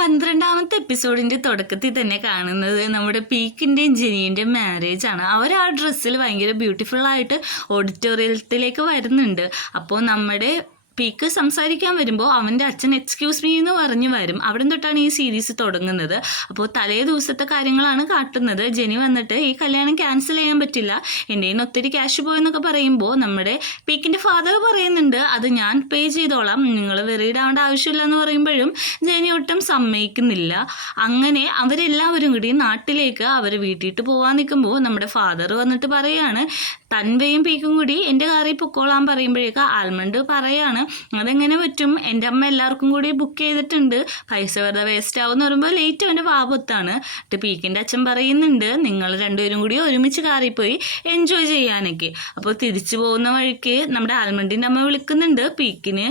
12ാമത്തെ എപ്പിസോഡിൻ്റെ തുടക്കത്തിൽ തന്നെ കാണുന്നത് നമ്മുടെ പീക്കിൻ്റെയും ജെനീൻ്റെയും മാരേജാണ്. അവർ ആ ഡ്രസ്സിൽ ഭയങ്കര ബ്യൂട്ടിഫുള്ളായിട്ട് ഓഡിറ്റോറിയത്തിലേക്ക് വരുന്നുണ്ട്. അപ്പോൾ നമ്മുടെ പീക്ക് സംസാരിക്കാൻ വരുമ്പോൾ അവൻ്റെ അച്ഛൻ എക്സ്ക്യൂസ് മീ എന്ന് പറഞ്ഞ് വരും. അവിടെ തൊട്ടാണ് ഈ സീരീസ് തുടങ്ങുന്നത്. അപ്പോൾ തലേ ദിവസത്തെ കാര്യങ്ങളാണ് കാട്ടുന്നത്. ജെനി വന്നിട്ട് ഈ കല്യാണം ക്യാൻസൽ ചെയ്യാൻ പറ്റില്ല, എൻ്റെ കയ്യിൽ നിന്ന് ഒത്തിരി ക്യാഷ് പോയെന്നൊക്കെ പറയുമ്പോൾ നമ്മുടെ പീക്കിൻ്റെ ഫാദർ പറയുന്നുണ്ട് അത് ഞാൻ പേ ചെയ്തോളാം, നിങ്ങൾ വെറിയുടെ ആവേണ്ട ആവശ്യമില്ല എന്ന് പറയുമ്പോഴും ജെനി ഒട്ടും സമ്മതിക്കുന്നില്ല. അങ്ങനെ അവരെല്ലാവരും കൂടി നാട്ടിലേക്ക് അവർ വീട്ടിട്ട് പോകാൻ നിൽക്കുമ്പോൾ നമ്മുടെ ഫാദർ വന്നിട്ട് പറയുകയാണ് തൻവയും പീക്കും കൂടി എൻ്റെ കാറിൽ പൊക്കോളാൻ പറയുമ്പോഴേക്ക് ആൽമണ്ട് പറയാണ് അതെങ്ങനെ പറ്റും, എൻ്റെ അമ്മ എല്ലാവർക്കും കൂടി ബുക്ക് ചെയ്തിട്ടുണ്ട്, പൈസ വെറുതെ വേസ്റ്റ് ആവുമെന്ന് പറയുമ്പോൾ ലേറ്റ് അവൻ്റെ വാപത്താണ്. പീക്കിൻ്റെ അച്ഛൻ പറയുന്നുണ്ട് നിങ്ങൾ രണ്ടുപേരും കൂടി ഒരുമിച്ച് കാറിൽ പോയി എൻജോയ് ചെയ്യാനൊക്കെ. അപ്പോൾ തിരിച്ചു പോകുന്ന വഴിക്ക് നമ്മുടെ ആൽമണ്ടിൻ്റെ അമ്മ വിളിക്കുന്നുണ്ട് പീക്കിന്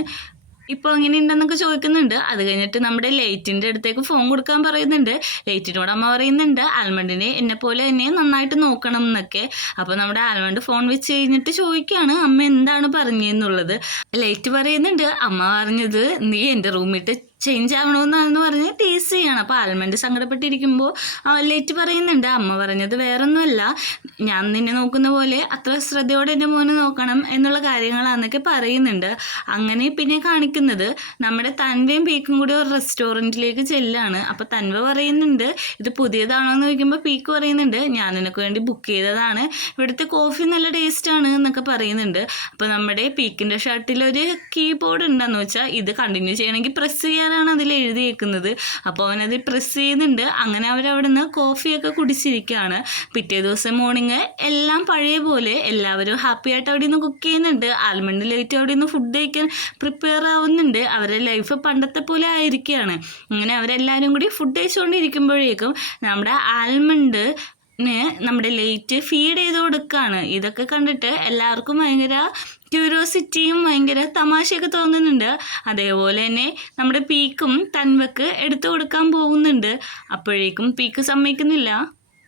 ഇപ്പോൾ അങ്ങനെ ഉണ്ടെന്നൊക്കെ ചോദിക്കുന്നുണ്ട്. അത് കഴിഞ്ഞിട്ട് നമ്മുടെ ലൈറ്റിൻ്റെ അടുത്തേക്ക് ഫോൺ കൊടുക്കാൻ പറയുന്നുണ്ട്. ലൈറ്റിനോട് അമ്മ പറയുന്നുണ്ട് ആൽമണ്ടിനെ എന്നെപ്പോലെ തന്നെ നന്നായിട്ട് നോക്കണം എന്നൊക്കെ. അപ്പോൾ നമ്മുടെ ആൽമണ്ട് ഫോൺ വെച്ച് കഴിഞ്ഞിട്ട് ചോദിക്കുകയാണ് അമ്മ എന്താണ് പറഞ്ഞതെന്നുള്ളത്. ലൈറ്റ് പറയുന്നുണ്ട് അമ്മ പറഞ്ഞത് നീ എൻ്റെ റൂമിട്ട് ചേഞ്ച് ആവണമെന്നാണെന്ന് പറഞ്ഞ് ടീസ് ചെയ്യണം. അപ്പോൾ ആൽമണ്ട് സങ്കടപ്പെട്ടിരിക്കുമ്പോൾ ലൈറ്റ് പറയുന്നുണ്ട് അമ്മ പറഞ്ഞത് വേറൊന്നുമല്ല, ഞാൻ നിന്നെ നോക്കുന്ന പോലെ അത്ര ശ്രദ്ധയോടെ എൻ്റെ മോനെ നോക്കണം എന്നുള്ള കാര്യങ്ങളാണെന്നൊക്കെ പറയുന്നുണ്ട്. അങ്ങനെ പിന്നെ കാണിക്കുന്നത് നമ്മുടെ തൻവയും പീക്കും കൂടി ഒരു റെസ്റ്റോറൻറ്റിലേക്ക് ചെല്ലാണ്. അപ്പോൾ തൻവ പറയുന്നുണ്ട് ഇത് പുതിയതാണോ എന്ന് ചോദിക്കുമ്പോൾ പീക്ക് പറയുന്നുണ്ട് ഞാൻ നിനക്ക് വേണ്ടി ബുക്ക് ചെയ്തതാണ്, ഇവിടുത്തെ കോഫി നല്ല ടേസ്റ്റാണ് എന്നൊക്കെ പറയുന്നുണ്ട്. അപ്പോൾ നമ്മുടെ പീക്കിൻ്റെ ഷർട്ടിലൊരു കീബോർഡ് ഉണ്ടെന്ന് വെച്ചാൽ ഇത് കണ്ടിന്യൂ ചെയ്യണമെങ്കിൽ പ്രസ് ചെയ്യാൻ ാണ് അതിൽ എഴുതിയേക്കുന്നത്. അപ്പോൾ അവനത് പ്രസ് ചെയ്യുന്നുണ്ട്. അങ്ങനെ അവരവിടെ നിന്ന് കോഫിയൊക്കെ കുടിച്ചിരിക്കുകയാണ്. പിറ്റേ ദിവസം മോർണിംഗ് എല്ലാം പഴയ പോലെ എല്ലാവരും ഹാപ്പി ആയിട്ട് അവിടെ നിന്ന് കുക്ക് ചെയ്യുന്നുണ്ട്. ആൽമണ്ട് ലേറ്റ് അവിടെ നിന്ന് ഫുഡ് കഴിക്കാൻ പ്രിപ്പയർ ആവുന്നുണ്ട്. അവരുടെ ലൈഫ് പണ്ടത്തെ പോലെ ആയിരിക്കുകയാണ്. അങ്ങനെ അവരെല്ലാവരും കൂടി ഫുഡ് കഴിച്ചുകൊണ്ടിരിക്കുമ്പോഴേക്കും നമ്മുടെ ആൽമണ്ട് നമ്മുടെ ലൈറ്റ് ഫീഡ് ചെയ്ത് കൊടുക്കുകയാണ്. ഇതൊക്കെ കണ്ടിട്ട് എല്ലാവർക്കും ഭയങ്കര ക്യൂരിയോസിറ്റിയും ഭയങ്കര തമാശയൊക്കെ തോന്നുന്നുണ്ട്. അതേപോലെ തന്നെ നമ്മുടെ പീക്കും തൻവക്ക് എടുത്തു കൊടുക്കാൻ പോകുന്നുണ്ട്. അപ്പോഴേക്കും പീക്ക് സമ്മതിക്കുന്നില്ല.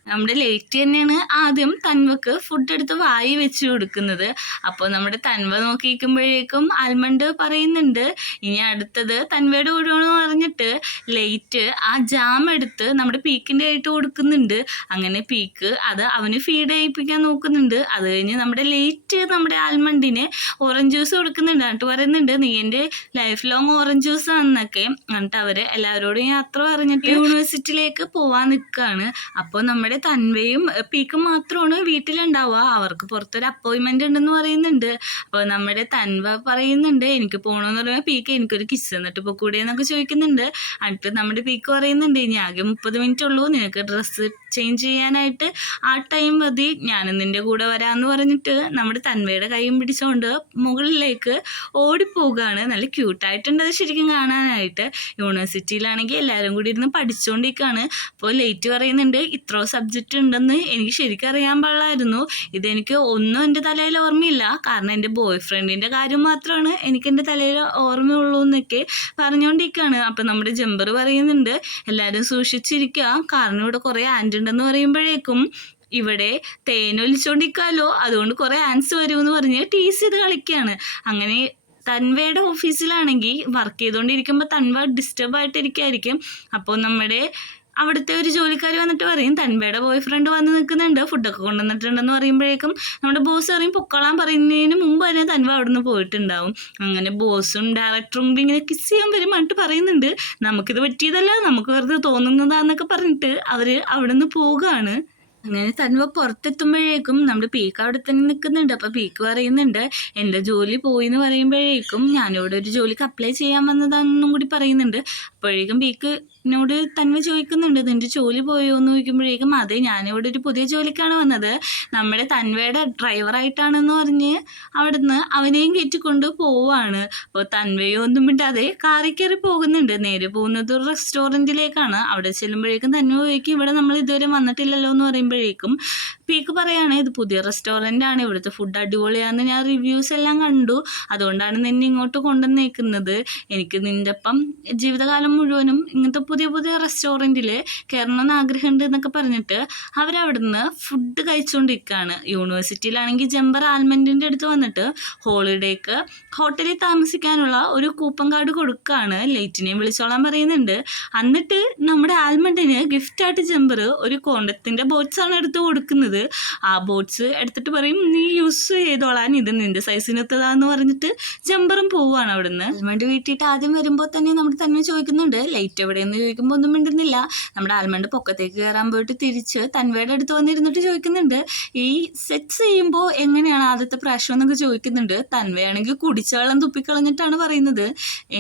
നമ്മുടെ ലൈറ്റ് തന്നെയാണ് ആദ്യം തൻവക്ക് ഫുഡ് എടുത്ത് വായി വെച്ച് കൊടുക്കുന്നത്. അപ്പോൾ നമ്മുടെ തൻവ നോക്കിയിരിക്കുമ്പോഴേക്കും ആൽമണ്ട് പറയുന്നുണ്ട് ഇനി അടുത്തത് തൻവയുടെ കൂടെയാണെന്ന് പറഞ്ഞിട്ട് ലൈറ്റ് ആ ജാം എടുത്ത് നമ്മുടെ പീക്കിൻ്റെ ആയിട്ട് കൊടുക്കുന്നുണ്ട്. അങ്ങനെ പീക്ക് അത് അവന് ഫീഡ് ചെയ്യിപ്പിക്കാൻ നോക്കുന്നുണ്ട്. അത് കഴിഞ്ഞ് നമ്മുടെ ലൈറ്റ് നമ്മുടെ ആൽമണ്ടിന് ഓറഞ്ച് ജ്യൂസ് കൊടുക്കുന്നുണ്ട്. എന്നിട്ട് പറയുന്നുണ്ട് നീ എൻ്റെ ലൈഫ് ലോങ് ഓറഞ്ച് ജ്യൂസ് ആണെന്നൊക്കെ. എന്നിട്ട് അവർ എല്ലാവരോടും യാത്ര പറഞ്ഞിട്ട് യൂണിവേഴ്സിറ്റിയിലേക്ക് പോവാൻ നിൽക്കുകയാണ്. അപ്പോൾ നമ്മുടെ തൻവയും പീക്കും മാത്രമാണ് വീട്ടിലുണ്ടാവുക. അവർക്ക് പുറത്തൊരു അപ്പോയിൻമെൻ്റ് ഉണ്ടെന്ന് പറയുന്നുണ്ട്. അപ്പോൾ നമ്മുടെ തൻവ പറയുന്നുണ്ട് എനിക്ക് പോകണമെന്ന് പറയുമ്പോൾ പീക്ക് എനിക്കൊരു കിസ് എന്നിട്ട് ഇപ്പോൾ കൂടെ എന്നൊക്കെ ചോദിക്കുന്നുണ്ട്. എന്നിട്ട് നമ്മുടെ പീക്ക് പറയുന്നുണ്ട് ഇനി ആകെ 30 മിനിറ്റ് ഉള്ളൂ, നിനക്ക് ഡ്രസ്സ് ചേഞ്ച് ചെയ്യാനായിട്ട് ആ ടൈം മതി, ഞാനും നിൻ്റെ കൂടെ വരാമെന്ന് പറഞ്ഞിട്ട് നമ്മുടെ തൻവയുടെ കൈയും പിടിച്ചുകൊണ്ട് മുകളിലേക്ക് ഓടിപ്പോവുകയാണ്. നല്ല ക്യൂട്ടായിട്ടുണ്ട് അത് ശരിക്കും കാണാനായിട്ട്. യൂണിവേഴ്സിറ്റിയിലാണെങ്കിൽ എല്ലാവരും കൂടി ഇരുന്ന് പഠിച്ചുകൊണ്ടിരിക്കുകയാണ്. അപ്പോൾ ലേറ്റ് പറയുന്നുണ്ട് ഇത്ര സബ്ജക്റ്റ് ഉണ്ടെന്ന് എനിക്ക് ശരിക്കും അറിയാൻ പാടില്ലായിരുന്നു, ഇതെനിക്ക് ഒന്നും എൻ്റെ തലയിൽ ഓർമ്മയില്ല, കാരണം എൻ്റെ ബോയ് ഫ്രണ്ടിൻ്റെ കാര്യം മാത്രമാണ് എനിക്ക് എൻ്റെ തലയിൽ ഓർമ്മയുള്ളൂ എന്നൊക്കെ പറഞ്ഞുകൊണ്ടിരിക്കുകയാണ്. അപ്പം നമ്മുടെ ജമ്പർ പറയുന്നുണ്ട് എല്ലാവരും സൂക്ഷിച്ചിരിക്കുക, കാരണം ഇവിടെ കുറേ ആൻഡ് ഉണ്ടെന്ന് പറയുമ്പോഴേക്കും ഇവിടെ തേനൊലിച്ചോണ്ടിരിക്കാമല്ലോ, അതുകൊണ്ട് കുറേ ആൻസ് വരുമെന്ന് പറഞ്ഞ് ടീസ് ചെയ്ത് കളിക്കുകയാണ്. അങ്ങനെ തൻവയുടെ ഓഫീസിലാണെങ്കിൽ വർക്ക് ചെയ്തുകൊണ്ടിരിക്കുമ്പോൾ തൻവ ഡിസ്റ്റർബ് ആയിട്ടിരിക്കുകയായിരിക്കും. അപ്പോൾ നമ്മുടെ അവിടുത്തെ ഒരു ജോലിക്കാർ വന്നിട്ട് പറയും തൻവയുടെ ബോയ് ഫ്രണ്ട് വന്ന് നിൽക്കുന്നുണ്ട്, ഫുഡൊക്കെ കൊണ്ടുവന്നിട്ടുണ്ടെന്ന് പറയുമ്പോഴേക്കും നമ്മുടെ ബോസ് പറയും പൊക്കോളാൻ പറയുന്നതിന് മുമ്പ് തന്നെ തൻവ അവിടെ നിന്ന് പോയിട്ടുണ്ടാവും. അങ്ങനെ ബോസും ഡയറക്ടറും കൂടി ഇങ്ങനെ കിസ് ചെയ്യാൻ വരും. എന്നിട്ട് പറയുന്നുണ്ട് നമുക്കിത് പറ്റിയതല്ല, നമുക്ക് വെറുതെ തോന്നുന്നതാന്നൊക്കെ പറഞ്ഞിട്ട് അവർ അവിടെ നിന്ന് പോവുകയാണ്. അങ്ങനെ തൻവ പുറത്തെത്തുമ്പോഴേക്കും നമ്മുടെ പീക്ക് അവിടെ തന്നെ നിൽക്കുന്നുണ്ട്. അപ്പോൾ പീക്ക് പറയുന്നുണ്ട് എൻ്റെ ജോലി പോയി എന്ന് പറയുമ്പോഴേക്കും ഞാനിവിടെ ഒരു ജോലിക്ക് അപ്ലൈ ചെയ്യാൻ വന്നതാണെന്നും കൂടി പറയുന്നുണ്ട്. അപ്പോഴേക്കും പീക്കിനോട് തൻവ ചോദിക്കുന്നുണ്ട് നിൻ്റെ ജോലി പോയോ എന്ന് ചോദിക്കുമ്പോഴേക്കും അതെ ഞാനിവിടെ ഒരു പുതിയ ജോലിക്കാണ് വന്നത്, നമ്മുടെ തൻവയുടെ ഡ്രൈവറായിട്ടാണെന്ന് പറഞ്ഞ് അവിടുന്ന് അവനെയും കയറ്റിക്കൊണ്ട് പോവാണ്. അപ്പോൾ തൻവയോ ഒന്നും മിണ്ടാതെ കാറിൽ കയറി പോകുന്നുണ്ട്. നേരെ പോകുന്നത് ഒരു റെസ്റ്റോറൻറ്റിലേക്കാണ്. അവിടെ ചെല്ലുമ്പോഴേക്കും തൻവ ചോദിക്കും ഇവിടെ നമ്മൾ ഇതുവരെ വന്നിട്ടില്ലല്ലോ എന്ന് പറയുമ്പോൾ പറയുമ്പോഴേക്കും പീക്ക് പറയാണ് ഇത് പുതിയ റെസ്റ്റോറൻ്റ് ആണ്, ഇവിടുത്തെ ഫുഡ് അടിപൊളിയാണെന്ന് ഞാൻ റിവ്യൂസ് എല്ലാം കണ്ടു, അതുകൊണ്ടാണ് നിന്നെ ഇങ്ങോട്ട് കൊണ്ടുവന്നേക്കുന്നത്. എനിക്ക് നിൻ്റെ ഒപ്പം ജീവിതകാലം മുഴുവനും ഇങ്ങനത്തെ പുതിയ പുതിയ റെസ്റ്റോറൻറ്റിൽ കയറണമെന്ന് ആഗ്രഹമുണ്ട് എന്നൊക്കെ പറഞ്ഞിട്ട് അവരവിടുന്ന് ഫുഡ് കഴിച്ചുകൊണ്ടിരിക്കുകയാണ്. യൂണിവേഴ്സിറ്റിയിലാണെങ്കിൽ ജംബർ ആൽമൻഡിൻ്റെ അടുത്ത് വന്നിട്ട് ഹോളിഡേക്ക് ഹോട്ടലിൽ താമസിക്കാനുള്ള ഒരു കൂപ്പൺ കാർഡ് കൊടുക്കുകയാണ്. ലൈറ്റിനെയും വിളിച്ചോളാൻ പറയുന്നുണ്ട്. എന്നിട്ട് നമ്മുടെ ആൽമണ്ടിന് ഗിഫ്റ്റായിട്ട് ജംബർ ഒരു കോണ്ടത്തിൻ്റെ ബോട്ട്സാണ് എടുത്ത് കൊടുക്കുന്നത്. ആ ബോട്ട്സ് എടുത്തിട്ട് പറയും നീ യൂസ് ചെയ്തോളാൻ, ഇത് നിൻ്റെ സൈസിനെത്തതാന്ന് പറഞ്ഞിട്ട് ജംബറും പോവുകയാണ് അവിടുന്ന്. ആൽമണ്ട് വീട്ടിയിട്ട് ആദ്യം വരുമ്പോൾ തന്നെ നമ്മുടെ തന്നെ ചോദിക്കുന്നുണ്ട് ലൈറ്റ് എവിടെയെന്ന് ചോദിക്കുമ്പോൾ ഒന്നും മിണ്ടുന്നില്ല. നമ്മുടെ ആൽമണ്ട് പൊക്കത്തേക്ക് കയറാൻ പോയിട്ട് തിരിച്ച് തൻവയുടെ അടുത്ത് വന്നിരുന്നിട്ട് ചോദിക്കുന്നുണ്ട് ഈ സെക്സ് ചെയ്യുമ്പോൾ എങ്ങനെയാണ് ആദ്യത്തെ പ്രാവശ്യം എന്നൊക്കെ ചോദിക്കുന്നുണ്ട്. തൻവയാണെങ്കിൽ കുടിച്ച വെള്ളം തുപ്പിക്കളഞ്ഞിട്ടാണ് പറയുന്നത്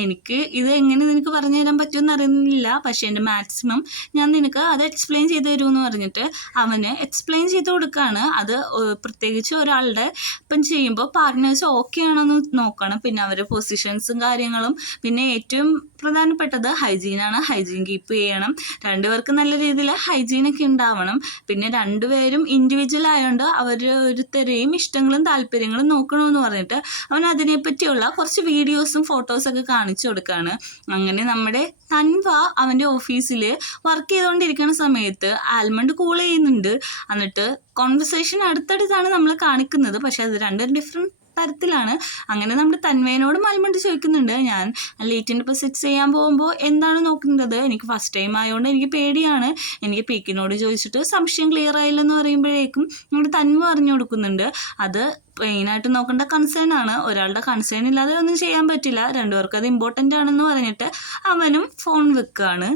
എനിക്ക് ഇത് എങ്ങനെ നിനക്ക് പറഞ്ഞു തരാൻ പറ്റുമെന്ന് അറിയുന്നില്ല, പക്ഷേ എൻ്റെ മാക്സിമം ഞാൻ നിനക്ക് അത് എക്സ്പ്ലെയിൻ ചെയ്ത് തരുമെന്ന് പറഞ്ഞിട്ട് അവന് എക്സ്പ്ലെയിൻ ചെയ്ത് കൊടുക്കുകയാണ്. അത് പ്രത്യേകിച്ച് ഒരാളുടെ ഇപ്പം ചെയ്യുമ്പോൾ പാർട്ട്നേഴ്സ് ഓക്കെ ആണെന്ന് നോക്കണം, പിന്നെ അവരുടെ പൊസിഷൻസും കാര്യങ്ങളും, പിന്നെ ഏറ്റവും പ്രധാനപ്പെട്ടത് ഹൈജീനാണ്. ഹൈജീൻ കീപ്പ് ചെയ്യണം, രണ്ടുപേർക്ക് നല്ല രീതിയിൽ ഹൈജീനൊക്കെ ഉണ്ടാവണം. പിന്നെ രണ്ടുപേരും ഇൻഡിവിജ്വൽ ആയതുകൊണ്ട് ഓരോരുത്തരെയും ഇഷ്ടങ്ങളും താല്പര്യങ്ങളും നോക്കണമെന്ന് പറഞ്ഞിട്ട് അവൻ അതിനെപ്പറ്റിയുള്ള കുറച്ച് വീഡിയോസും ഫോട്ടോസൊക്കെ കാണിച്ചു കൊടുക്കുകയാണ്. അങ്ങനെ നമ്മുടെ തൻവ അവൻ്റെ ഓഫീസിൽ വർക്ക് ചെയ്തുകൊണ്ടിരിക്കുന്ന സമയത്ത് ആൽമണ്ട് കോൾ ചെയ്യുന്നുണ്ട്. എന്നിട്ട് കോൺവെർസേഷൻ അടുത്തടുത്താണ് നമ്മൾ കാണിക്കുന്നത്, പക്ഷെ അത് രണ്ടും ഡിഫറെൻറ്റ് തരത്തിലാണ്. അങ്ങനെ നമ്മുടെ തൻവയനോട് ആൽമണ്ട് ചോദിക്കുന്നുണ്ട് ഞാൻ ലേറ്റിൻ്റെ ഇപ്പോൾ സെറ്റ് ചെയ്യാൻ പോകുമ്പോൾ എന്താണ് നോക്കുന്നത്, എനിക്ക് ഫസ്റ്റ് ടൈം ആയതുകൊണ്ട് എനിക്ക് പേടിയാണ്, എനിക്ക് പീക്കിനോട് ചോദിച്ചിട്ട് സംശയം ക്ലിയർ ആയില്ലെന്ന് പറയുമ്പോഴേക്കും നമ്മുടെ തൻവ പറഞ്ഞു കൊടുക്കുന്നുണ്ട് അത് മെയിനായിട്ട് നോക്കേണ്ട കൺസേൺ ആണ്, ഒരാളുടെ കൺസേൺ ഇല്ലാതെ ഒന്നും ചെയ്യാൻ പറ്റില്ല, രണ്ടുപേർക്കും അത് ഇമ്പോർട്ടൻ്റ് ആണെന്ന് പറഞ്ഞിട്ട് അവനും ഫോൺ വെക്കുകയാണ്.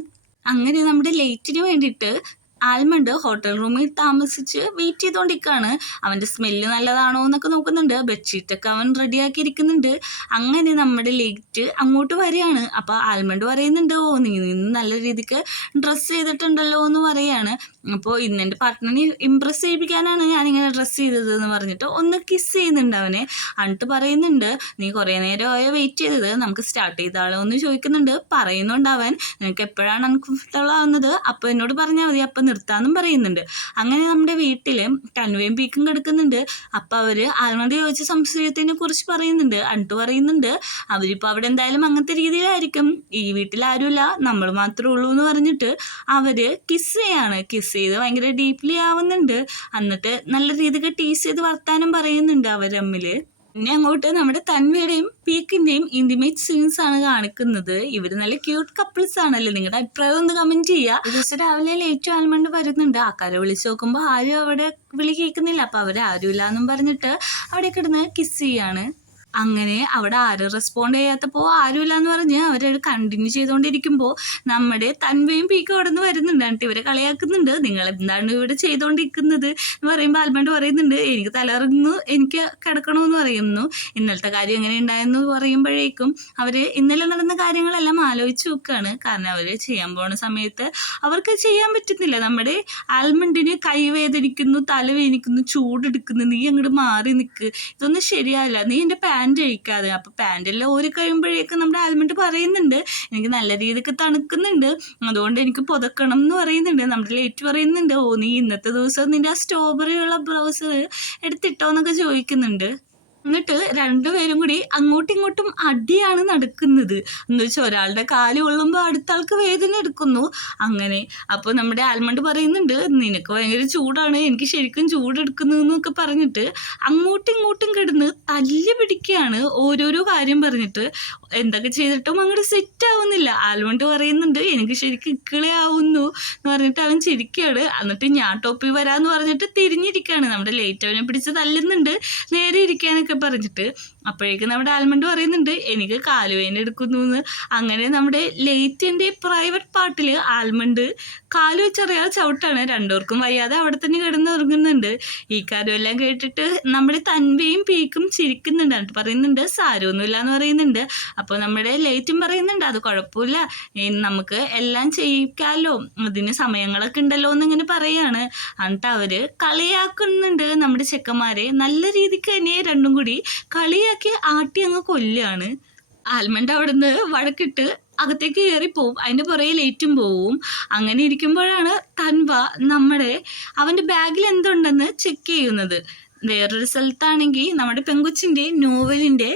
അങ്ങനെ നമ്മുടെ ലേറ്റിന് വേണ്ടിയിട്ട് ആൽമണ്ട് ഹോട്ടൽ റൂമിൽ താമസിച്ച് വെയിറ്റ് ചെയ്തുകൊണ്ടിരിക്കുകയാണ്. അവൻ്റെ സ്മെല്ല് നല്ലതാണോ എന്നൊക്കെ നോക്കുന്നുണ്ട്, ബെഡ്ഷീറ്റൊക്കെ അവൻ റെഡിയാക്കിയിരിക്കുന്നുണ്ട്. അങ്ങനെ നമ്മുടെ ലേറ്റ് അങ്ങോട്ട് വരികയാണ്. അപ്പോൾ ആൽമണ്ട് പറയുന്നുണ്ട് ഓ നീ നല്ല രീതിക്ക് ഡ്രസ്സ് ചെയ്തിട്ടുണ്ടല്ലോ എന്ന് പറയാണ്. അപ്പോൾ ഇന്ന് എൻ്റെ പാർട്ട്ണറിനെ ഇമ്പ്രസ് ചെയ്യിപ്പിക്കാനാണ് ഞാനിങ്ങനെ ഡ്രസ്സ് ചെയ്തതെന്ന് പറഞ്ഞിട്ട് ഒന്ന് കിസ് ചെയ്യുന്നുണ്ട് അവനെ. എന്നിട്ട് പറയുന്നുണ്ട് നീ കുറേ നേരമായോ വെയിറ്റ് ചെയ്തത്, നമുക്ക് സ്റ്റാർട്ട് ചെയ്താലോ എന്ന് ചോദിക്കുന്നുണ്ട്. പറയുന്നുണ്ട് അവൻ നിനക്ക് എപ്പോഴാണ് അൺകംഫർട്ടബിൾ ആവുന്നത് അപ്പോൾ എന്നോട് പറഞ്ഞാൽ മതി, അപ്പം നിർത്താമെന്നും പറയുന്നുണ്ട്. അങ്ങനെ നമ്മുടെ വീട്ടിൽ തൻവയും പീക്കും കിടക്കുന്നുണ്ട്. അപ്പോൾ അവർ ആൽമണ്ട് ചോദിച്ച സംശയത്തിനെ കുറിച്ച് പറയുന്നുണ്ട്. എന്നിട്ട് പറയുന്നുണ്ട് അവരിപ്പോൾ അവിടെ എന്തായാലും അങ്ങനത്തെ രീതിയിലായിരിക്കും, ഈ വീട്ടിൽ ആരുമില്ല നമ്മൾ മാത്രമേ ഉള്ളൂ എന്ന് പറഞ്ഞിട്ട് അവർ കിസ് ചെയ്യാണ്. കിസ് ചെയ്ത് ഭയങ്കര ഡീപ്ലി ആവുന്നുണ്ട്. എന്നിട്ട് നല്ല രീതിക്ക് ടീസ് ചെയ്ത് വർത്താനം പറയുന്നുണ്ട് അവർ തമ്മിൽ. പിന്നെ അങ്ങോട്ട് നമ്മുടെ തൻവയുടെയും പീക്കിൻ്റെയും ഇൻറ്റിമേറ്റ് സീൻസ് ആണ് കാണിക്കുന്നത്. ഇവർ നല്ല ക്യൂട്ട് കപ്പിൾസ് ആണല്ലേ, നിങ്ങളുടെ അഭിപ്രായം ഒന്ന് കമൻറ്റ് ചെയ്യുക. ഒരു ദിവസം രാവിലെ ലേറ്റ് ആൽമണ്ട് വരുന്നുണ്ട്. ആൾക്കാരെ വിളിച്ച് നോക്കുമ്പോൾ ആരും അവിടെ വിളി കേൾക്കുന്നില്ല. അപ്പോൾ അവർ ആരുമില്ല എന്നും പറഞ്ഞിട്ട് അവിടെ കിടന്ന് കിസ് ചെയ്യാണ്. അങ്ങനെ അവിടെ ആരും റെസ്പോണ്ട് ചെയ്യാത്തപ്പോൾ ആരുമില്ല എന്ന് പറഞ്ഞ് അവരത് കണ്ടിന്യൂ ചെയ്തുകൊണ്ടിരിക്കുമ്പോൾ നമ്മുടെ തൻവയും പീക്കും അവിടെ നിന്ന് വരുന്നുണ്ട്. എന്നിട്ട് ഇവരെ കളിയാക്കുന്നുണ്ട്, നിങ്ങൾ എന്താണ് ഇവിടെ ചെയ്തുകൊണ്ടിരിക്കുന്നത് എന്ന് പറയുമ്പോൾ ആൽമണ്ട് പറയുന്നുണ്ട് എനിക്ക് തലകറങ്ങുന്നു, എനിക്ക് കിടക്കണമെന്ന് പറയുന്നു. ഇന്നലത്തെ കാര്യം എങ്ങനെ ഉണ്ടായെന്ന് പറയുമ്പോഴേക്കും അവർ ഇന്നലെ നടന്ന കാര്യങ്ങളെല്ലാം ആലോചിച്ച് നോക്കുകയാണ്. കാരണം അവർ ചെയ്യാൻ പോകുന്ന സമയത്ത് അവർക്ക് ചെയ്യാൻ പറ്റുന്നില്ല. നമ്മുടെ ആൽമണ്ടിന് കൈവേദനിക്കുന്നു, തലവേദനിക്കുന്നു, ചൂടെടുക്കുന്നു, നീ അങ്ങോട്ട് മാറി നിൽക്ക്, ഇതൊന്നും ശരിയാവില്ല, നീ എൻ്റെ പാൻറ് അഴിക്കാതെ. അപ്പോൾ പാൻറ്റെല്ലാം ഓരി കഴിയുമ്പോഴേക്കും നമ്മുടെ ആൽമണ്ട് പറയുന്നുണ്ട് എനിക്ക് നല്ല രീതിക്ക് തണുക്കുന്നുണ്ട്, അതുകൊണ്ട് എനിക്ക് പുതക്കണം എന്ന് പറയുന്നുണ്ട്. നമ്മുടെ ലേറ്റ് പറയുന്നുണ്ട് ഓ നീ ഇന്നത്തെ ദിവസം നിൻ്റെ ആ സ്ട്രോബെറി ഉള്ള ബ്ലൗസ് എടുത്തിട്ടോ എന്നൊക്കെ ചോദിക്കുന്നുണ്ട്. എന്നിട്ട് രണ്ടുപേരും കൂടി അങ്ങോട്ടും ഇങ്ങോട്ടും അടിയാണ് നടക്കുന്നത്. എന്ന് വെച്ചാൽ ഒരാളുടെ കാല് കൊള്ളുമ്പോൾ അടുത്ത ആൾക്ക് വേദന എടുക്കുന്നു. അങ്ങനെ അപ്പോൾ നമ്മുടെ ആൽമണ്ട് പറയുന്നുണ്ട് നിനക്ക് ഭയങ്കര ചൂടാണ്, എനിക്ക് ശരിക്കും ചൂടെടുക്കുന്നു എന്നൊക്കെ പറഞ്ഞിട്ട് അങ്ങോട്ടും ഇങ്ങോട്ടും കിടന്ന് തല്ലി പിടിക്കുകയാണ്. ഓരോരോ കാര്യം പറഞ്ഞിട്ട് എന്തൊക്കെ ചെയ്തിട്ടും അങ്ങോട്ട് സെറ്റ് ആവുന്നില്ല. ആൽമണ്ട് പറയുന്നുണ്ട് എനിക്ക് ശരിക്കും ഇക്കിളി ആവുന്നു എന്ന് പറഞ്ഞിട്ട് അവൻ ചിരിക്കുകയാണ്. എന്നിട്ട് ഞാൻ ടോപ്പിൽ വരാമെന്ന് പറഞ്ഞിട്ട് തിരിഞ്ഞിരിക്കുകയാണ്. നമ്മുടെ ലേറ്റ് അവനെ പിടിച്ച് തല്ലുന്നുണ്ട് നേരെ ഇരിക്കാനൊക്കെ പറഞ്ഞിട്ട്. അപ്പോഴേക്കും നമ്മുടെ ആൽമണ്ട് പറയുന്നുണ്ട് എനിക്ക് കാലുവേദന എടുക്കുന്നു എന്ന്. അങ്ങനെ നമ്മുടെ ലേറ്റിൻ്റെ പ്രൈവറ്റ് പാർട്ടിൽ ആൽമണ്ട് കാല് വെച്ചറിയാതെ ചവിട്ടാണ്. രണ്ടുപേർക്കും വയ്യാതെ അവിടെ തന്നെ കിടന്ന് ഉറങ്ങുന്നുണ്ട്. ഈ കാര്യമെല്ലാം കേട്ടിട്ട് നമ്മുടെ തൻവയും പീക്കും ചിരിക്കുന്നുണ്ട്. എന്നിട്ട് പറയുന്നുണ്ട് സാരമൊന്നുമില്ല എന്ന് പറയുന്നുണ്ട്. അപ്പോൾ നമ്മുടെ ലേറ്റും പറയുന്നുണ്ട് അത് കുഴപ്പമില്ല, നമുക്ക് എല്ലാം ചെയ്യിക്കാമല്ലോ, അതിന് സമയങ്ങളൊക്കെ ഉണ്ടല്ലോ എന്നിങ്ങനെ പറയാണ്. എന്നിട്ട് അവർ കളിയാക്കുന്നുണ്ട് നമ്മുടെ ചെക്കന്മാരെ. നല്ല രീതിക്ക് തന്നെ രണ്ടും കൂടി കളിയാക്കി ആട്ടി അങ്ങ് കൊല്ലുകയാണ്. ആൽമണ്ട് അവിടെ നിന്ന് വഴക്കിട്ട് അകത്തേക്ക് കയറിപ്പോവും, അതിൻ്റെ പുറകെ ലേറ്റും പോവും. അങ്ങനെ ഇരിക്കുമ്പോഴാണ് തൻവ അവൻ്റെ ബാഗിൽ എന്തുണ്ടെന്ന് ചെക്ക് ചെയ്യുന്നത്. വേറൊരു സ്ഥലത്താണെങ്കിൽ നമ്മുടെ പെങ്കൊച്ചിൻ്റെ നോവലിൻ്റെ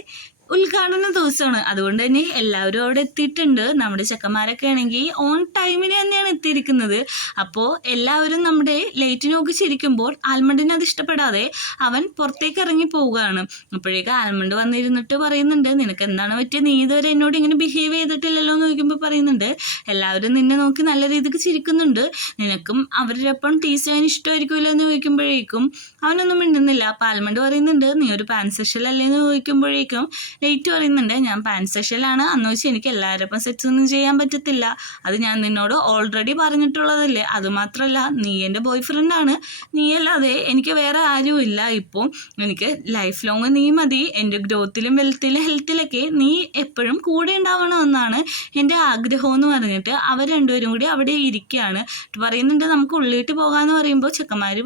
ഉദ്ഘാടന ദിവസമാണ്. അതുകൊണ്ട് തന്നെ എല്ലാവരും അവിടെ എത്തിയിട്ടുണ്ട്. നമ്മുടെ ചെക്കന്മാരൊക്കെ ആണെങ്കിൽ ഓൺ ടൈമിന് തന്നെയാണ് എത്തിയിരിക്കുന്നത്. അപ്പോൾ എല്ലാവരും നമ്മുടെ ലൈറ്റ് നോക്കി ചിരിക്കുമ്പോൾ ആൽമണ്ടിന് അത് ഇഷ്ടപ്പെടാതെ അവൻ പുറത്തേക്ക് ഇറങ്ങി പോവുകയാണ്. അപ്പോഴേക്ക് ആൽമണ്ട് വന്നിരുന്നിട്ട് പറയുന്നുണ്ട്, നിനക്ക് എന്താണ് പറ്റിയത്, നീ ഇതുവരെ എന്നോട് ഇങ്ങനെ ബിഹേവ് ചെയ്തിട്ടില്ലല്ലോ എന്ന് ചോദിക്കുമ്പോൾ പറയുന്നുണ്ട്, എല്ലാവരും നിന്നെ നോക്കി നല്ല രീതിക്ക് ചിരിക്കുന്നുണ്ട്, നിനക്കും അവരുടെ ഒപ്പം ടീസ് ചെയ്യാൻ ഇഷ്ടമായിരിക്കുമല്ലോ എന്ന് ചോദിക്കുമ്പോഴേക്കും അവനൊന്നും മിണ്ടുന്നില്ല. അപ്പോൾ ആൽമണ്ട് പറയുന്നുണ്ട്, നീ ഒരു പാൻ സെക്ഷൽ അല്ലേ എന്ന് ചോദിക്കുമ്പോഴേക്കും ലേറ്റ് പറയുന്നുണ്ട്, ഞാൻ പാൻ സെക്ഷലാണ്, അന്ന് വെച്ച് എനിക്ക് എല്ലാവരോടൊപ്പം സെക്സ് ഒന്നും ചെയ്യാൻ പറ്റത്തില്ല, അത് ഞാൻ നിന്നോട് ഓൾറെഡി പറഞ്ഞിട്ടുള്ളതല്ലേ, അതുമാത്രമല്ല നീ എൻ്റെ ബോയ് ഫ്രണ്ടാണ്, നീയല്ലാതെ എനിക്ക് വേറെ ആരുമില്ല, ഇപ്പോൾ എനിക്ക് ലൈഫ് ലോങ് നീ മതി, എൻ്റെ ഗ്രോത്തിലും വെൽത്തിലും ഹെൽത്തിലൊക്കെ നീ എപ്പോഴും കൂടെ ഉണ്ടാവണമെന്നാണ് എൻ്റെ ആഗ്രഹം എന്ന് പറഞ്ഞിട്ട് അവർ രണ്ടുപേരും കൂടി അവിടെ ഇരിക്കുകയാണ്. പറയുന്നുണ്ട്, നമുക്ക് ഉള്ളിട്ട് പോകാമെന്ന് പറയുമ്പോൾ ചെക്കന്മാർ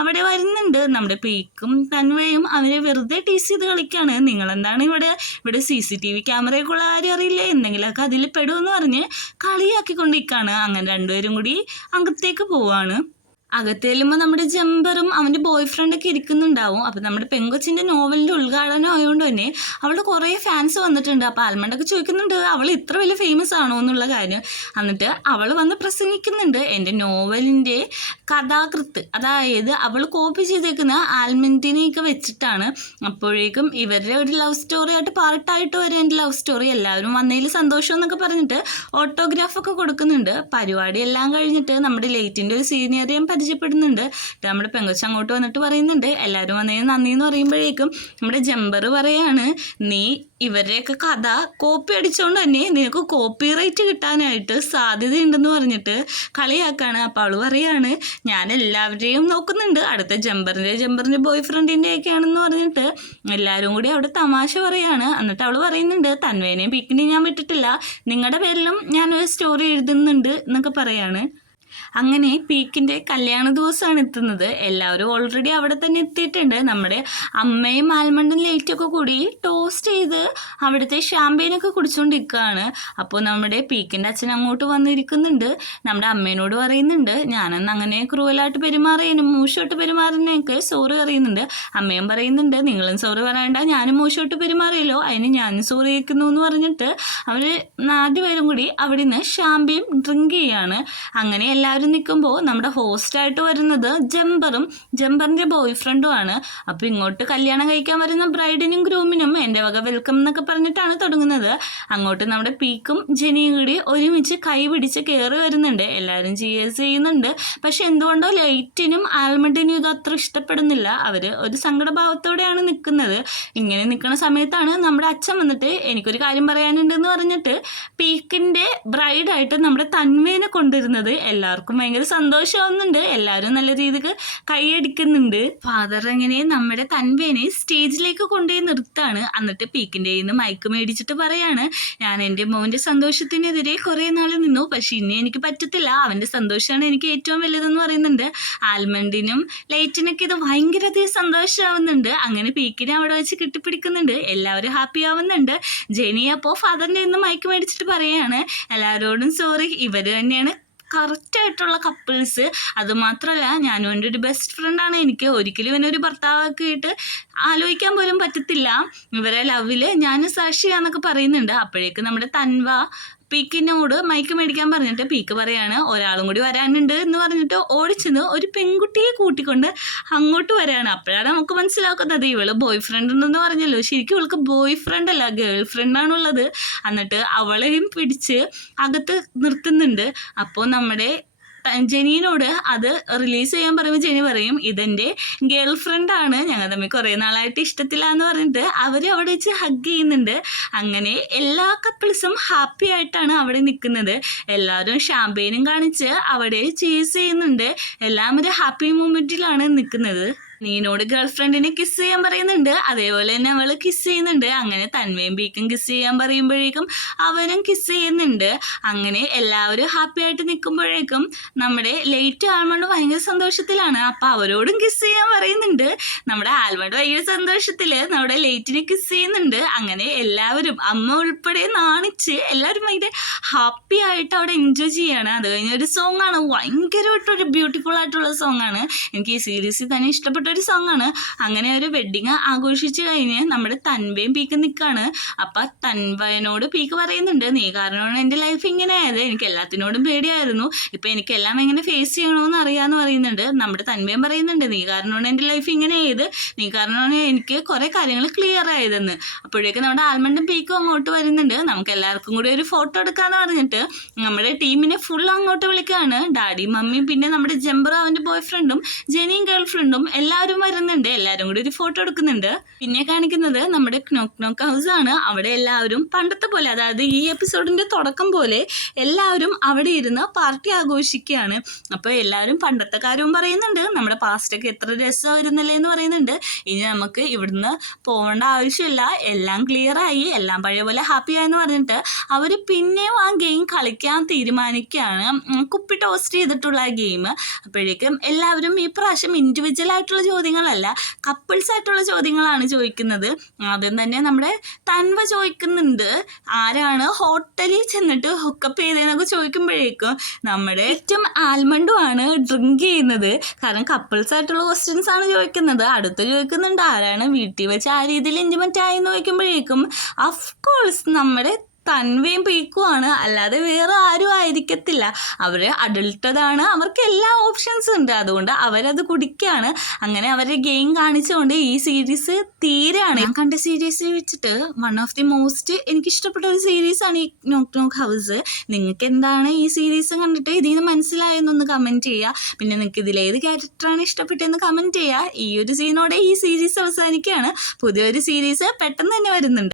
അവിടെ വരുന്നുണ്ട്. നമ്മുടെ പീക്കും തൻവയും അവരെ വെറുതെ ടീസ് ചെയ്ത് കളിക്കുകയാണ്. നിങ്ങളെന്താണ് ഇവിടെ CCTV ക്യാമറയൊക്കെ ഉള്ള ആരും അറിയില്ലേ, എന്തെങ്കിലുമൊക്കെ അതിൽ പെടുമെന്ന് പറഞ്ഞ് കളിയാക്കിക്കൊണ്ടിരിക്കുകയാണ്. അങ്ങനെ രണ്ടുപേരും കൂടി അകത്തേക്ക് പോവാണ്. അകത്ത് ചെല്ലുമ്പോൾ നമ്മുടെ ജമ്പറും അവൻ്റെ ബോയ് ഫ്രണ്ടൊക്കെ ഇരിക്കുന്നുണ്ടാവും. അപ്പം നമ്മുടെ പെങ്കൊച്ചിൻ്റെ നോവലിൻ്റെ ഉദ്ഘാടനം ആയതുകൊണ്ട് തന്നെ അവളുടെ കുറേ ഫാൻസ് വന്നിട്ടുണ്ട്. അപ്പോൾ ആൽമണ്ടൊക്കെ ചോദിക്കുന്നുണ്ട്, അവൾ ഇത്ര വലിയ ഫേമസ് ആണോ എന്നുള്ള കാര്യം. എന്നിട്ട് അവൾ വന്ന് പ്രസംഗിക്കുന്നുണ്ട്, എൻ്റെ നോവലിൻ്റെ കഥാകൃത്ത്, അതായത് അവൾ കോപ്പി ചെയ്തേക്കുന്ന ആൽമണ്ടിനെയൊക്കെ വെച്ചിട്ടാണ്. അപ്പോഴേക്കും ഇവരുടെ ഒരു ലവ് സ്റ്റോറി ആയിട്ട് പാർട്ടായിട്ട് വരും എൻ്റെ ലവ് സ്റ്റോറി, എല്ലാവരും വന്നതിൽ സന്തോഷം എന്നൊക്കെ പറഞ്ഞിട്ട് ഓട്ടോഗ്രാഫൊക്കെ കൊടുക്കുന്നുണ്ട്. പരിപാടി എല്ലാം കഴിഞ്ഞിട്ട് നമ്മുടെ ലേറ്റിൻ്റെ ഒരു സീനിയറിയും പരിചയപ്പെടുന്നുണ്ട്. നമ്മുടെ പെങ്കൊച്ച് അങ്ങോട്ട് വന്നിട്ട് പറയുന്നുണ്ട്, എല്ലാവരും വന്നതിന് നന്ദി എന്ന് പറയുമ്പോഴേക്കും നമ്മുടെ ജമ്പർ പറയാണ്, നീ ഇവരുടെയൊക്കെ കഥ കോപ്പി അടിച്ചുകൊണ്ട് തന്നെ നിനക്ക് കോപ്പി റൈറ്റ് കിട്ടാനായിട്ട് സാധ്യതയുണ്ടെന്ന് പറഞ്ഞിട്ട് കളിയാക്കാണ്. അപ്പോൾ അവൾ പറയാണ്, ഞാൻ എല്ലാവരെയും നോക്കുന്നുണ്ട്, അടുത്ത ജമ്പറിൻ്റെ ബോയ് ഫ്രണ്ടിൻ്റെ ഒക്കെയാണെന്ന് പറഞ്ഞിട്ട് എല്ലാവരും കൂടി അവിടെ തമാശ പറയാണ്. എന്നിട്ട് അവൾ പറയുന്നുണ്ട്, തൻവേനെയും പീക്കിനെയും ഞാൻ വിട്ടിട്ടില്ല, നിങ്ങളുടെ പേരിലും ഞാനൊരു സ്റ്റോറി എഴുതുന്നുണ്ട് എന്നൊക്കെ പറയാണ്. അങ്ങനെ പീക്കിൻ്റെ കല്യാണ ദിവസമാണ് എത്തുന്നത്. എല്ലാവരും ഓൾറെഡി അവിടെ തന്നെ എത്തിയിട്ടുണ്ട്. നമ്മുടെ അമ്മയും ആൽമണ്ടും ലൈറ്റൊക്കെ കൂടി ടോസ്റ്റ് ചെയ്ത് അവിടുത്തെ ഷാമ്പെയിനൊക്കെ കുടിച്ചുകൊണ്ടിരിക്കുകയാണ്. അപ്പോൾ നമ്മുടെ പീക്കിൻ്റെ അച്ഛൻ അങ്ങോട്ട് വന്നിരിക്കുന്നുണ്ട്. നമ്മുടെ അമ്മേനോട് പറയുന്നുണ്ട്, ഞാനന്ന് അങ്ങനെ ക്രൂവലായിട്ട് പെരുമാറിയതിനും മോശമായിട്ട് പെരുമാറുന്നതിനൊക്കെ സോറി അറിയുന്നുണ്ട്. അമ്മയും പറയുന്നുണ്ട്, നിങ്ങളും സോറി പറയണ്ട, ഞാനും മോശമായിട്ട് പെരുമാറിയല്ലോ, അതിന് ഞാനും സോറി കേൾക്കുന്നു എന്ന് പറഞ്ഞിട്ട് അവർ 4 പേരും കൂടി അവിടെ നിന്ന് ഷാമ്പെയും ഡ്രിങ്ക് ചെയ്യാണ്. അങ്ങനെ എല്ലാവരും നിൽക്കുമ്പോൾ നമ്മുടെ ഹോസ്റ്റായിട്ട് വരുന്നത് ജമ്പറിൻ്റെ ബോയ് ഫ്രണ്ടുമാണ്. അപ്പോൾ ഇങ്ങോട്ട് കല്യാണം കഴിക്കാൻ വരുന്ന ബ്രൈഡിനും ഗ്രൂമിനും എൻ്റെ വക വെൽക്കം എന്നൊക്കെ പറഞ്ഞിട്ടാണ് തുടങ്ങുന്നത്. അങ്ങോട്ട് നമ്മുടെ പീക്കും ജെനിയും കൂടി ഒരുമിച്ച് കൈ പിടിച്ച് കയറി വരുന്നുണ്ട്. എല്ലാവരും ചിയേഴ്സ് ചെയ്യുന്നുണ്ട്. പക്ഷെ എന്തുകൊണ്ടോ ലൈറ്റിനും ആൽമണ്ടിനും ഇത് അത്ര ഇഷ്ടപ്പെടുന്നില്ല. അവർ ഒരു സങ്കടഭാവത്തോടെയാണ് നിൽക്കുന്നത്. ഇങ്ങനെ നിൽക്കുന്ന സമയത്താണ് നമ്മുടെ അച്ഛൻ വന്നിട്ട്, എനിക്കൊരു കാര്യം പറയാനുണ്ടെന്ന് പറഞ്ഞിട്ട് പീക്കിൻ്റെ ബ്രൈഡായിട്ട് നമ്മുടെ തൻവേനെ കൊണ്ടുവരുന്നത് എല്ലാവർക്കും ഭയങ്കര സന്തോഷമാവുന്നുണ്ട്. എല്ലാവരും നല്ല രീതിക്ക് കൈയടിക്കുന്നുണ്ട്. ഫാദർ അങ്ങനെ നമ്മുടെ തൻവേനെ സ്റ്റേജിലേക്ക് കൊണ്ടുപോയി നിർത്താണ്. എന്നിട്ട് പീക്കിൻ്റെ കയ്യിൽ നിന്ന് മൈക്ക് മേടിച്ചിട്ട് പറയാണ്, ഞാൻ എൻ്റെ മോൻ്റെ സന്തോഷത്തിനെതിരെ കുറേ നാൾ നിന്നു, പക്ഷെ ഇനി എനിക്ക് പറ്റത്തില്ല, അവൻ്റെ സന്തോഷമാണ് എനിക്ക് ഏറ്റവും വലുതെന്ന് പറയുന്നുണ്ട്. ആൽമണ്ടിനും ലൈറ്റിനൊക്കെ ഇത് ഭയങ്കരധികം സന്തോഷമാവുന്നുണ്ട്. അങ്ങനെ പീക്കിനെ അവിടെ വെച്ച് കെട്ടിപ്പിടിക്കുന്നുണ്ട്. എല്ലാവരും ഹാപ്പി ആവുന്നുണ്ട്. ജെനി അപ്പോൾ ഫാദറിൻ്റെ കയ്യിൽ നിന്ന് മൈക്ക് മേടിച്ചിട്ട് പറയാണ്, എല്ലാവരോടും സോറി, ഇവർ തന്നെയാണ് കറക്റ്റായിട്ടുള്ള കപ്പിൾസ്, അതുമാത്രമല്ല ഞാനും എൻ്റെ ഒരു ബെസ്റ്റ് ഫ്രണ്ടാണ്, എനിക്ക് ഒരിക്കലും ഇവനൊരു ഭർത്താവാക്കിയിട്ട് ആലോചിക്കാൻ പോലും പറ്റത്തില്ല, ഇവരെ ലവിൽ ഞാൻ സാക്ഷിയാന്നൊക്കെ പറയുന്നുണ്ട്. അപ്പോഴേക്ക് നമ്മുടെ തൻവ പീക്കിനോട് മൈക്ക് മേടിക്കാൻ പറഞ്ഞിട്ട് പീക്ക് പറയാണ്, ഒരാളും കൂടി വരാനുണ്ട് എന്ന് പറഞ്ഞിട്ട് ഓടിച്ചെന്ന് ഒരു പെൺകുട്ടിയെ കൂട്ടിക്കൊണ്ട് അങ്ങോട്ട് വരാണ്. അപ്പോഴാണ് നമുക്ക് മനസ്സിലാക്കുന്നത് ഇവള് ബോയ് ഫ്രണ്ട് ഉണ്ടെന്ന് പറഞ്ഞല്ലോ, ശരിക്കും ഇവൾക്ക് ബോയ് ഫ്രണ്ട് അല്ല ഗേൾ ഫ്രണ്ടാണുള്ളത്. എന്നിട്ട് അവളെയും പിടിച്ച് അകത്ത് നിർത്തുന്നുണ്ട്. അപ്പോൾ നമ്മുടെ ജെനീനോട് അത് റിലീസ് ചെയ്യാൻ പറയുമ്പോൾ ജെനി പറയും, ഇതെൻ്റെ ഗേൾ ഫ്രണ്ടാണ്, ഞങ്ങൾ തമ്മിൽ കുറേ നാളായിട്ട് ഇഷ്ടത്തില്ല എന്ന് പറഞ്ഞിട്ട് അവർ അവിടെ വെച്ച് ഹഗ് ചെയ്യുന്നുണ്ട്. അങ്ങനെ എല്ലാ കപ്പിൾസും ഹാപ്പി ആയിട്ടാണ് അവിടെ നിൽക്കുന്നത്. എല്ലാവരും ഷാമ്പെയിനും കാണിച്ച് അവിടെ ചീസ് ചെയ്യുന്നുണ്ട്. എല്ലാം ഒരു ഹാപ്പി മൂമെൻറ്റിലാണ് നിൽക്കുന്നത്. നീനോട് ഗേൾ ഫ്രണ്ടിനെ കിസ് ചെയ്യാൻ പറയുന്നുണ്ട്, അതേപോലെ തന്നെ അവള് കിസ് ചെയ്യുന്നുണ്ട്. അങ്ങനെ തൻവയും പീക്കും കിസ് ചെയ്യാൻ പറയുമ്പോഴേക്കും അവനും കിസ് ചെയ്യുന്നുണ്ട്. അങ്ങനെ എല്ലാവരും ഹാപ്പി ആയിട്ട് നിൽക്കുമ്പോഴേക്കും നമ്മുടെ ലേറ്റ് ആൽമണ്ട് ഭയങ്കര സന്തോഷത്തിലാണ്. അപ്പൊ അവരോടും കിസ് ചെയ്യാൻ പറയുന്നുണ്ട്. നമ്മുടെ ആൽമണ്ട് ഭയങ്കര സന്തോഷത്തില് നമ്മുടെ ലേറ്റിനെ കിസ് ചെയ്യുന്നുണ്ട്. അങ്ങനെ എല്ലാവരും അമ്മ ഉൾപ്പെടെ നാണിച്ച് എല്ലാവരും ഭയങ്കര ഹാപ്പി ആയിട്ട് അവിടെ എൻജോയ് ചെയ്യാണ്. അത് കഴിഞ്ഞ ഒരു സോങ് ആണ്, ഭയങ്കരമായിട്ടൊരു ബ്യൂട്ടിഫുൾ ആയിട്ടുള്ള സോങ് ആണ്. എനിക്ക് ഈ സീരീസിൽ തന്നെ ഇഷ്ടപ്പെട്ട ഒരു സോങ് ആണ്. അങ്ങനെ ഒരു വെഡിങ് ആഘോഷിച്ച് കഴിഞ്ഞ് നമ്മുടെ തൻവയും പീക്ക് നിൽക്കാണ്. അപ്പൊ തൻവയനോട് പീക്ക് പറയുന്നുണ്ട്, നീ കാരണമാണ് എൻ്റെ ലൈഫ് ഇങ്ങനെ ആയത്, എനിക്ക് എല്ലാത്തിനോടും പേടിയായിരുന്നു, ഇപ്പൊ എനിക്കെല്ലാം എങ്ങനെ ഫേസ് ചെയ്യണമെന്ന് അറിയാന്ന് പറയുന്നുണ്ട്. നമ്മുടെ തൻവയും പറയുന്നുണ്ട്, നീ കാരണമാണ് എൻ്റെ ലൈഫ് ഇങ്ങനെ ആയത്, നീ കാരണമാണ് എനിക്ക് കുറെ കാര്യങ്ങൾ ക്ലിയർ ആയതെന്ന്. അപ്പോഴേക്കും നമ്മുടെ ആൽമണ്ടും പീക്കും അങ്ങോട്ട് വരുന്നുണ്ട്. നമുക്ക് എല്ലാവർക്കും കൂടി ഒരു ഫോട്ടോ എടുക്കാന്ന് പറഞ്ഞിട്ട് നമ്മുടെ ടീമിനെ ഫുൾ അങ്ങോട്ട് വിളിക്കുകയാണ്. ഡാഡിയും മമ്മിയും പിന്നെ നമ്മുടെ ജംബർ അവൻ്റെ ബോയ് ഫ്രണ്ടും ജെനിയും ഗേൾ ഫ്രണ്ടും എല്ലാവരും വരുന്നുണ്ട്. എല്ലാവരും കൂടി ഒരു ഫോട്ടോ എടുക്കുന്നുണ്ട്. പിന്നെ കാണിക്കുന്നത് നമ്മുടെ knock ഹൗസ് ആണ്. അവിടെ എല്ലാവരും പണ്ടത്തെ പോലെ, അതായത് ഈ എപ്പിസോഡിന്റെ തുടക്കം പോലെ എല്ലാവരും അവിടെ ഇരുന്ന് പാർട്ടി ആഘോഷിക്കുകയാണ്. അപ്പോൾ എല്ലാവരും പണ്ടത്തെ കാര്യവും പറയുന്നുണ്ട്, നമ്മുടെ പാസ്റ്റൊക്കെ എത്ര രസമായിരുന്നല്ലേ എന്ന് പറയുന്നുണ്ട്. ഇനി നമുക്ക് ഇവിടുന്ന് പോകേണ്ട ആവശ്യമില്ല, എല്ലാം ക്ലിയർ ആയി, എല്ലാം പഴയ പോലെ ഹാപ്പി ആയെന്ന് പറഞ്ഞിട്ട് അവർ പിന്നെയും ആ ഗെയിം കളിക്കാൻ തീരുമാനിക്കുകയാണ്. കുപ്പി ടോസ്റ്റ് ചെയ്തിട്ടുള്ള ആ ഗെയിം. അപ്പോഴേക്കും എല്ലാവരും ഈ പ്രാവശ്യം ഇൻഡിവിജ്വൽ ആയിട്ടുള്ള ചോദ്യങ്ങളല്ല, കപ്പിൾസ് ആയിട്ടുള്ള ചോദ്യങ്ങളാണ് ചോദിക്കുന്നത്. ആദ്യം തന്നെ നമ്മുടെ തൻവ ചോദിക്കുന്നുണ്ട്, ആരാണ് ഹോട്ടലിൽ ചെന്നിട്ട് ഹുക്കപ്പ് ചെയ്തതെന്നൊക്കെ ചോദിക്കുമ്പോഴേക്കും നമ്മുടെ ഏറ്റവും ആൽമണ്ടും ആണ് ഡ്രിങ്ക് ചെയ്യുന്നത്. കാരണം കപ്പിൾസ് ആയിട്ടുള്ള ക്വസ്റ്റ്യൻസ് ആണ് ചോദിക്കുന്നത്. അടുത്ത് ചോദിക്കുന്നുണ്ട്, ആരാണ് വീട്ടിൽ വെച്ച് ആ രീതിയിൽ ഇൻറ്റിമേറ്റ് ആയെന്ന് ചോദിക്കുമ്പോഴേക്കും അഫ്കോഴ്സ് നമ്മുടെ തൻവയും പീക്കുമാണ്, അല്ലാതെ വേറെ ആരും ആയിരിക്കത്തില്ല. അവർ അഡൾട്ടതാണ്, അവർക്ക് എല്ലാ ഓപ്ഷൻസും ഉണ്ട്, അതുകൊണ്ട് അവരത് കുടിക്കുകയാണ്. അങ്ങനെ അവരുടെ ഗെയിം കാണിച്ചുകൊണ്ട് ഈ സീരീസ് തീരെയാണ്. ഞാൻ കണ്ട സീരീസ് വെച്ചിട്ട് വൺ ഓഫ് ദി മോസ്റ്റ് എനിക്കിഷ്ടപ്പെട്ട ഒരു സീരീസാണ് ഈ knock ഹൗസ്. നിങ്ങൾക്ക് എന്താണ് ഈ സീരീസ് കണ്ടിട്ട് ഇതിൽ നിന്ന് മനസ്സിലായെന്നൊന്ന് കമൻറ്റ് ചെയ്യുക. പിന്നെ നിങ്ങൾക്ക് ഇതിലേത് ക്യാരക്ടറാണ് ഇഷ്ടപ്പെട്ടതെന്ന് കമൻറ്റ് ചെയ്യുക. ഈ ഒരു സീനോടെ ഈ സീരീസ് അവസാനിക്കുകയാണ്. പുതിയൊരു സീരീസ് പെട്ടെന്ന് തന്നെ വരുന്നുണ്ട്.